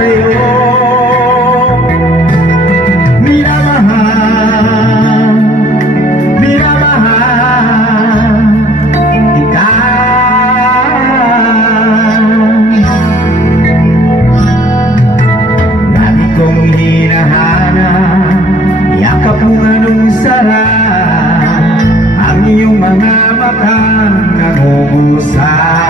sa'yo Minamahal, minamahal kita Lagi kong hinahanap, yakap mong anong Ang iyong mga mata nagugusap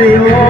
给我